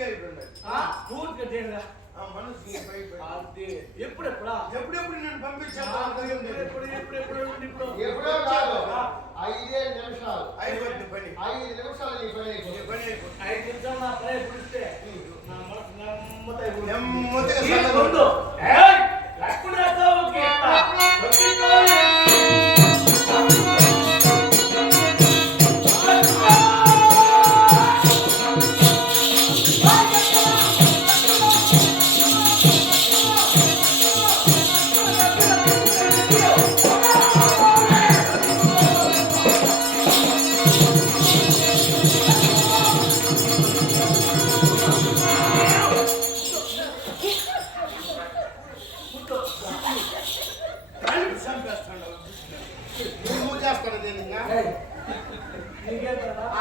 పూర్తిగా అయిపోయింది. పూర్తిగా చేయరా మనసు ఎప్పుడెప్పుడు నేను పంపించాను. ఎప్పుడో కాదు 5 నిమిషాలు. 5 నిమిషాలు నీ పని అయిపోయింది. 5 నిమిషాలు నా పని పుడిస్తే నా మనసు నెమ్మదిగా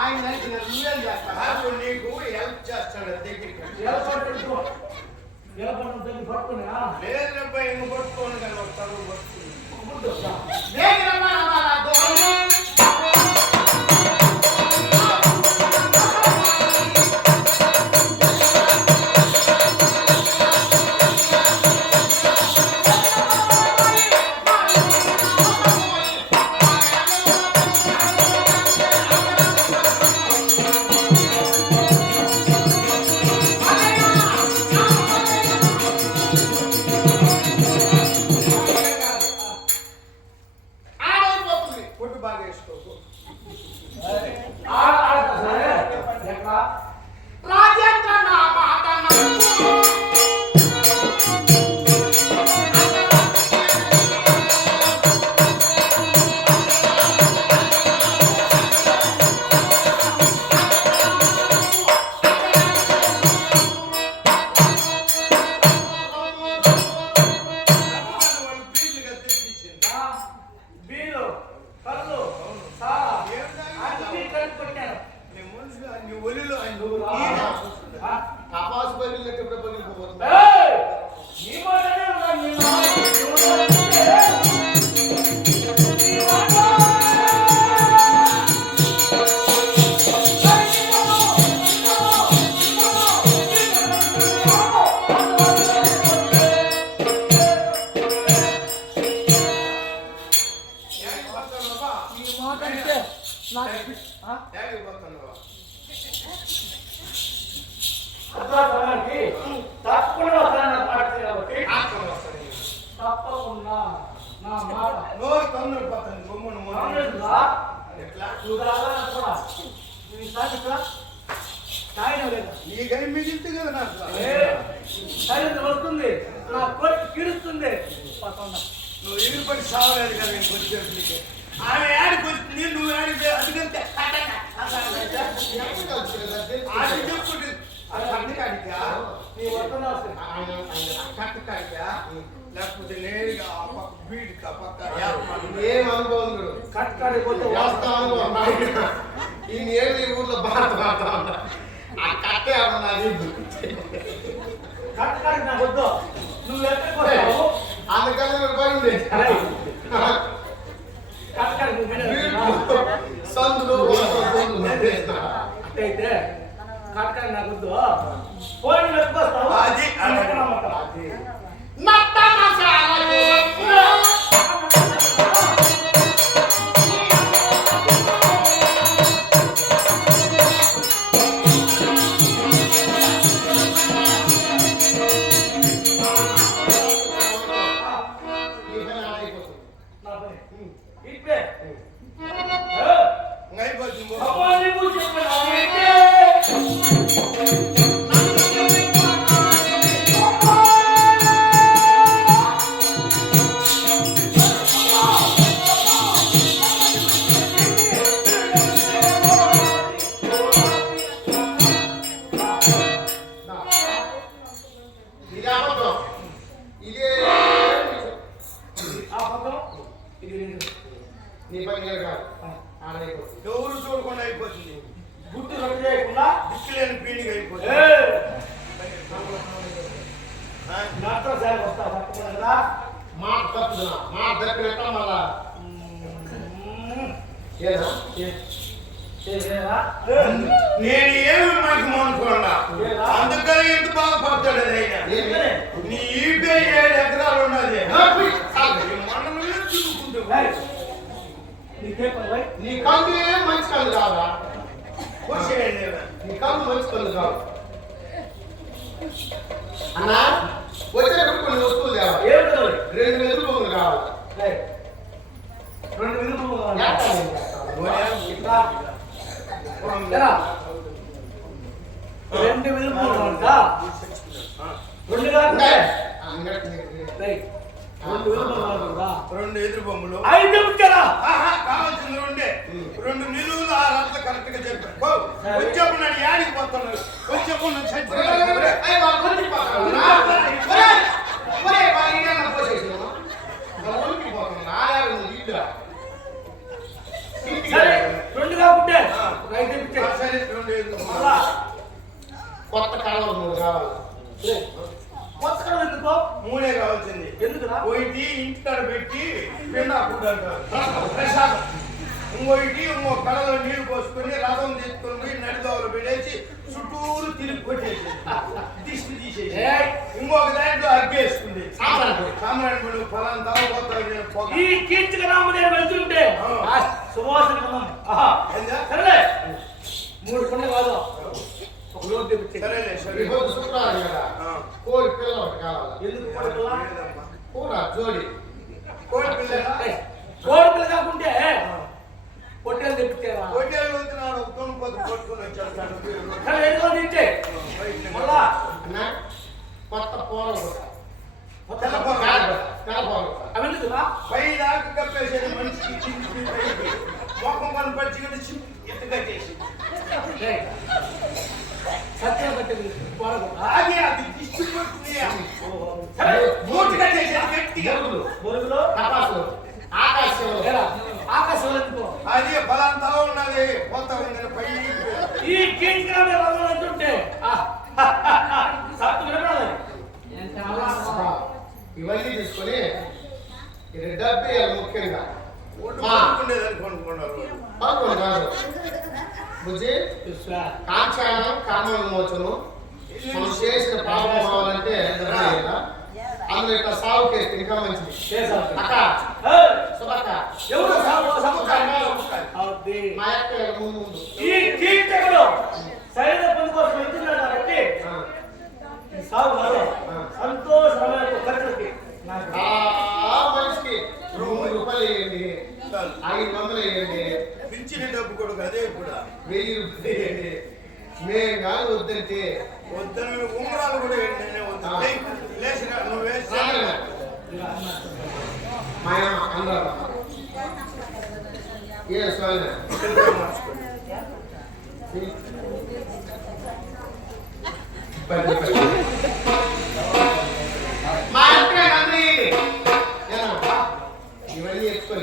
ఆయన నువ్వేం చేస్తావు? నీకు హెల్ప్ చేస్తాడు దగ్గరికి. లేదు పట్టుకోను కానీ వస్తాను మిగిలితే కదా నాకు వస్తుంది నా కొట్టి కిడుస్తుంది. నువ్వు ఎగిరిపడి సావలేదు కదా నేను కొద్దిసేపటికి. ఆమె ఏడికి వచ్చింది నువ్వు ఏడికి అందుకంటే అది చెప్పుడు కట్టకాడికా కట్టకాడికా లేకపోతే నేరుగా ఆ పక్క బీడికి ఆ పక్క ఏం అనుభవం కట్టకాడి పోతే వాస్తవ అనుభవం. ఈ నేరు ఈ ఊర్లో బాధ ఆ కట్టే కట్టకాడి నాకు వద్దు. నువ్వు ఎక్కడికి అందుకని పోయింది సందులో అట్టయితే కట్టకాడి నాకు వద్దు. పోయి ఎక్కువస్తావు అది అన్నా వచ్చేటప్పుడు కొన్ని వస్తువులు తేవాలి. ఏం కావాలి? 2 వెదురు బొమ్మలు కావాలి. రైట్. 2 విలువలు కావాలి. ఇట్లా. ఎరా? 2 విలువలు కావాలంటా? 2 కాకుండా? రైట్. 2 విలువలు కావాలంటా? 2 ఎదురు బొమ్మలు 5 ఇచ్చారా? కావాల్సిన 2 నిలువులు 6 అంతా కరెక్ట్ గా చెప్పారు. వచ్చేప్పుడు నాడు యాడికి పోతున్నారు, వచ్చేప్పుడు నేను సరే 2 కాకుంటే 5 ఇచ్చారు. సరే 2 ఎదురు మళ్ళా కొత్త కాలం కావాలి. కొత్త కడవ ఎందుకో? 3 కావాల్సింది. ఎందుకురా? ఒకటి ఇంటికాడ పెట్టి పిండాకుండా అంటారు ప్రసాదం. ఇంకొకటి ఇంకో కళలో నీళ్లు పోసుకొని రథం తీసుకొని పోయి నడిదోవలు పెట్టేసి చుట్టూరు తిరిగి కొట్టేసి దిష్టి తీసేసి ఇంకొక దాంట్లో అగ్గేసుకుంది సామ్రాణి పడు ఫలాంతా ఈ కీర్తిక రామదేవి వెళ్తుంటే సువాసన కన్నాం. సరేలే 3 కొండ కాదు, ఒక లోటు తెప్పించే. సరేలే సరే శుక్రవారం కదా, కోడి పిల్ల ఒకటి కావాలి. ఎందుకు కోడి పిల్ల? కూడా జోడి కోడి పిల్లలా కోడి పిల్ల కాకుంటే పొట్టేలు తెప్పించారా? హోటల్ వచ్చినాడు తొనుపోతు కొట్టుకొని వచ్చేస్తాడు. సరే ఎందుకో తింటే మళ్ళా అన్నా కొత్త పూల తెల్ల పొర అవి ఎందుకురా? పై దాకా కప్పేసేది మనిషికి చిన్ని పైకి మొక్కం పని పచ్చి ఎత్తుగా చేసి సత్యం కట్టేది ఆగి అది దిష్టి కొట్టుకుని మూటిగా చేసేది గట్టిగా బొరుగులో తపాసులు ఆకాశంలో ఆకాశం ఎందుకో? అది ఫలాంతా ఉన్నది పోతా ఉంది పై ఈ కీర్తిగా రంగులు అంటుంటే సత్తు వినపడదు. ఇవన్నీ తీసుకొని ఇది డబ్బే ముఖ్యంగా ఉండేదని కొనుక్కున్నారు. పదకొండు కాదు బుజ్జి కాంచాయనం కామల విమోచనం. మనం చేసిన పాపం కావాలంటే అందులో ఇట్లా సాగు చేస్తే ఇంకా మంచిది. అక్క శుభక్క ఎవరు మా యొక్క ముందు ఈ కీర్తికలు శరీర పని కోసం వెళ్తున్నాడు కాబట్టి సాగు కాదు సంతోషమైన ఖర్చుకి మనిషికి 3 రూపాయలు వేయండి, 500 వేయండి, పిచ్చిన డబ్బు కూడా అదే కూడా 1000 రూపాయలు వేయండి. మేము కానీ వద్దంటే వద్దని ఉంగరాలు కూడా నేనే వద్దు లేచిన నువ్వు వేసి మా అందరూ ఏ స్వామి మా ఇవన్నీ ఎక్కువ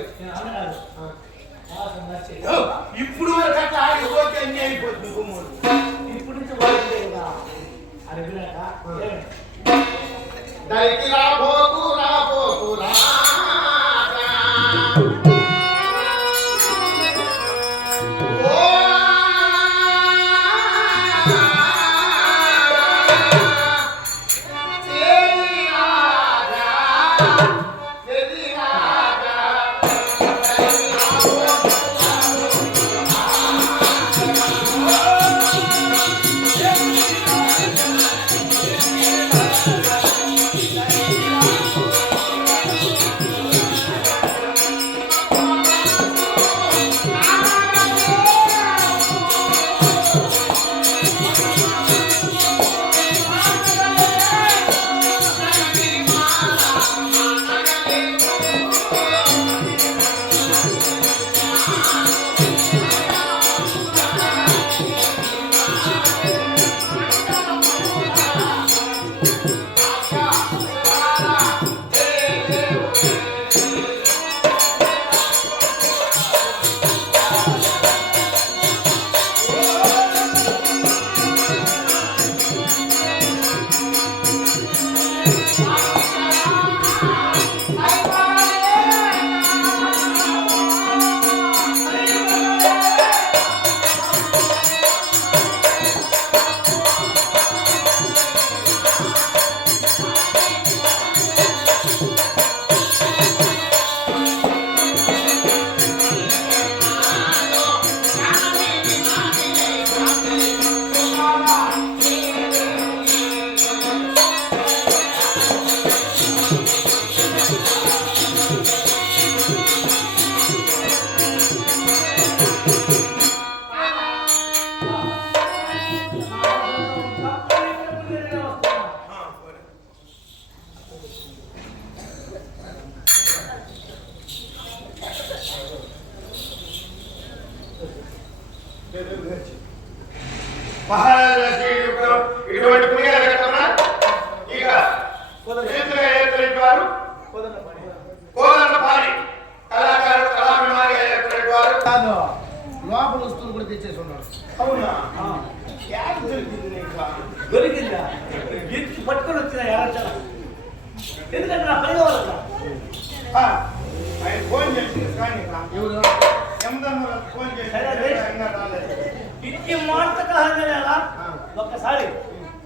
ఇప్పుడు వరకు అట్లా ఆడిపోతే అన్ని అయిపోతుంది గుమ్మలు. ఇప్పుడు నుంచి వాడుతుంది కదా అడిగినాక దరికి రాబోతు రాబోతు రా పెట్టుకుని ఎరగటమా? ఇక చేతులుగా ఏర్పడేటి వారు కోదండపాణి కళాకారుడు కళాభిమానిగా ఏర్పడేటి వారు కాదు లోపల వస్తువులు కూడా తెచ్చేసి ఉన్నాడు. అవునా? యాడ్ దొరికింది నీకు? దొరికిందా? గిఫ్ట్ పట్టుకొని వచ్చిన ఎవరొచ్చారా? ఎందుకంటే నా పని కావాలట. ఆయన ఫోన్ చేసింది కానీ ఎవరు ఎమ్మెల్యే ఫోన్ చేసి ఇంకా రాలేదు. ఇంటి మాట కాదా? ఒక్కసారి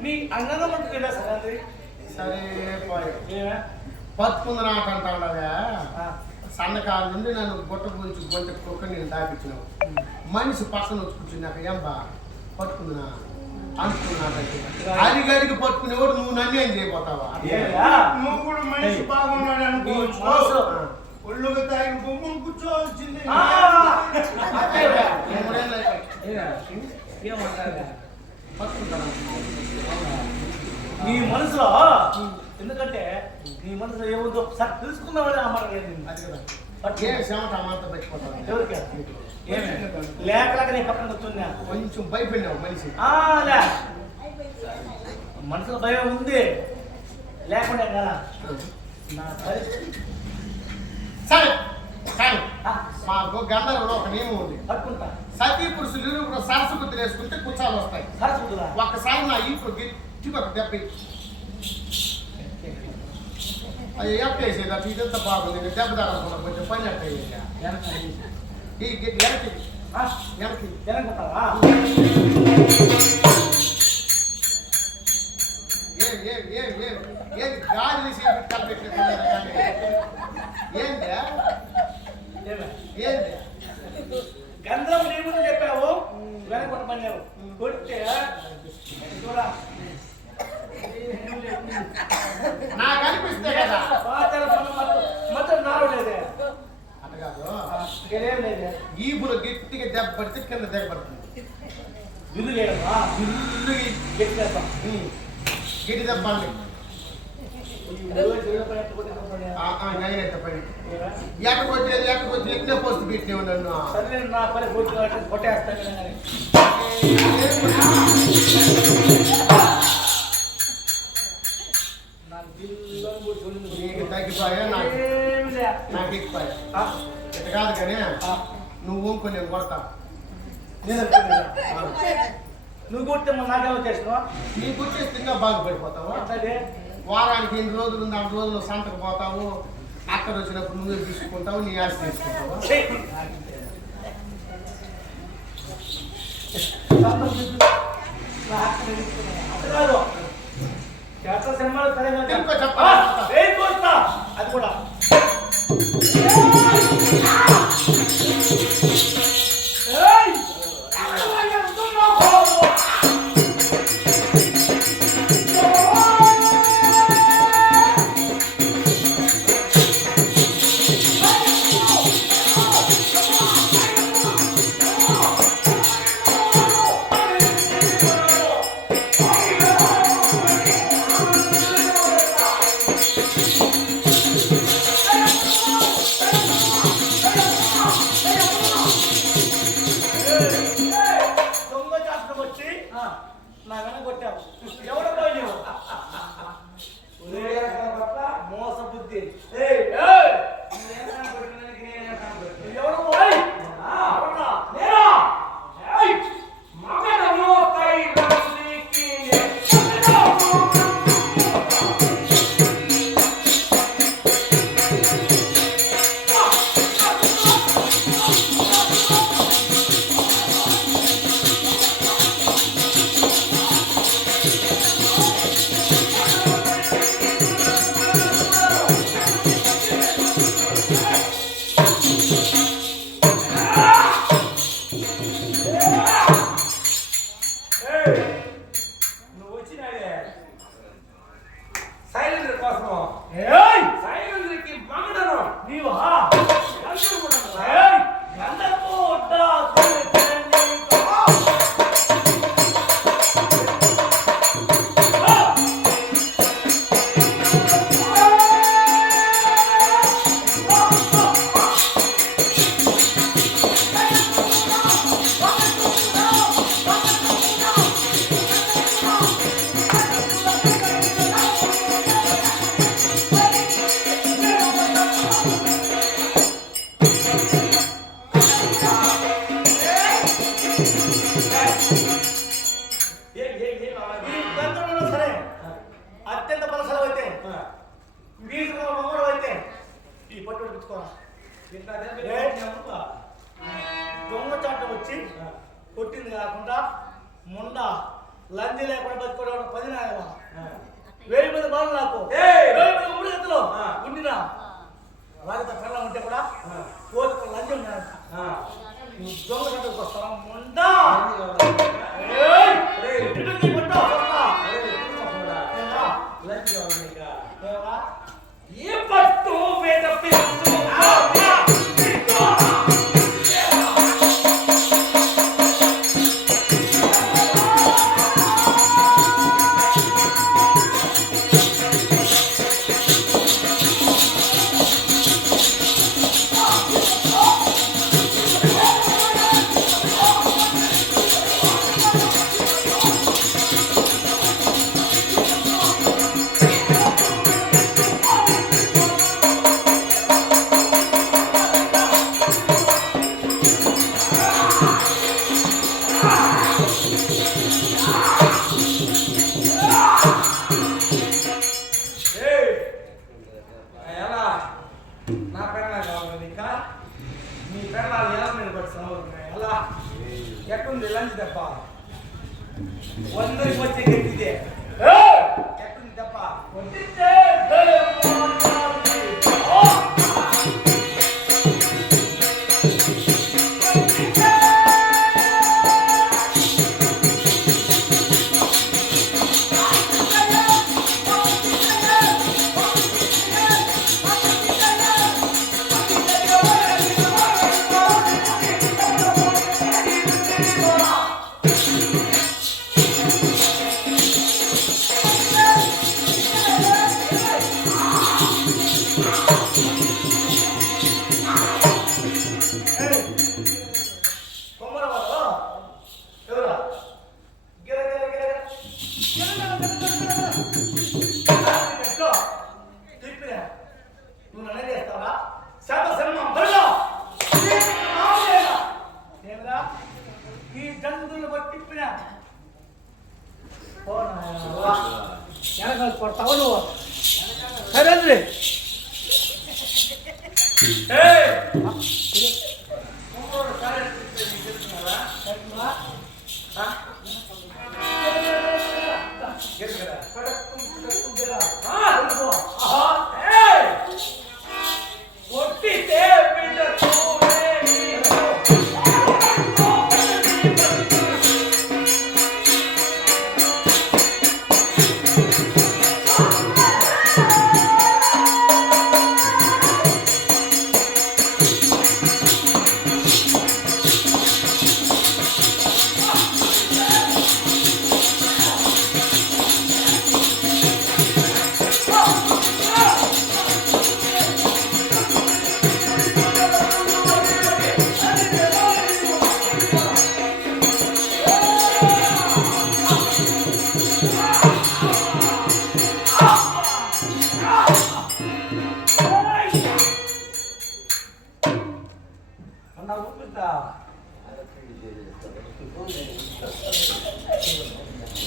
నీ అంగంగా ముందుకు వెళ్ళా సరే. సరే పోయి ఏమే? పట్టుకుంది నాట అంటావుగా. సన్నకాల నుండి నన్ను గుట్ట గురించి గుంట కుక్క నేను దాపించినావు. మనిషి పక్కన వచ్చి కూర్చున్నాక ఏం బా పట్టుకుందినా అనుకున్నాకంటే అడిగడికి పట్టుకునేవాడు నువ్వు నన్ను ఏం చేయబోతావా? నువ్వు కూడా మనిషి బాగున్నాడు అనుకోవచ్చు. ఒళ్ళుగా తాగి బొమ్మను కూర్చోవాల్సింది. నీ మనసులో ఎందుకంటే నీ మనసులో ఏముందో ఒకసారి తెలుసుకుందామని ఆ మాట ఎవరికి లేకలేక నీ పక్కన కూర్చున్నా కొంచెం భయపడినావు మనిషి. లే మనసులో భయం ఉంది లేకుండా కదా నా పరిస్థితి. సరే కానీ మాకు గంధర్వలో ఒక నియమం ఉంది. పట్టుకుంటా సతీ పురుషులు ఇరువురు సరస్సు బుద్ధి వేసుకుంటే కుచ్చాలు వస్తాయి. సరస్సుకురా ఒక్కసారి నా ఇంట్లో గట్టి ఒక దెబ్బ అది ఎట్టేసేది అటు ఇదంతా బాగుంది. దెబ్బ దాడనుకున్నా కొంచెం పని ఎట్ట ఈ గట్టి వెనక్కి వెనక్కి జనంటావా? ఏది గాలి తీసి కలిపెట్టిన ఏంది ఏంది గంధం నీ ముందు చెప్పావు వెనకొట్ట పనిలేవు కొట్టే చూడా నాకు అనిపిస్తే కదా మొత్తం నారవలేదే అట్ట కాదు. ఇంకేం లేదే ఈపులు గట్టిగా దెబ్బ పడితే కింద దెబ్బ పడుతుంది. బిల్లు లేదమ్మా బిల్లు గట్టి చేస్తాం గిటి దెబ్బ అండి. ఎట్ట పని ఎక్కడికి ఎట్లా పోస్ట్ పెట్టినావు నన్ను. సరే నా పని పూర్తి కొట్టేస్తాను కానీ నీకు తగ్గిపోయా నాకు ఎక్కిపోయా ఇట్ట కాదు కానీ నువ్వు ఊంకొని నేను కొడతా. నువ్వు కొడితే మన నాకేమో చేసినావా? నీకు వచ్చేస్తే ఇంకా బాగుపడిపోతావు. వారానికి 8 రోజులు 4 రోజులు సంతకు పోతావు. అక్కడ వచ్చినప్పుడు నువ్వే తీసుకుంటావు, నీ ఆశ తీసుకుంటావు. అది కూడా చాలు నాకు ఉడిగతలో ఉండినా రాజత కళ్ళ ఉంటే కూడా కోరిక లంచం నువ్వు దొంగ గంటకు వస్తావా ముందా ఏ పట్టు వేట నా పెళ్ళ కావాలి నీ పెళ్ళాలు ఎలా మీద పడుతున్నాయి అలా ఎట్టుంది లంచ్ దెబ్బ 100కి వచ్చే గట్టిదే ఎట్టుంది దెబ్బ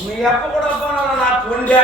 మీ అప్ప కూడా నాకు ఉండే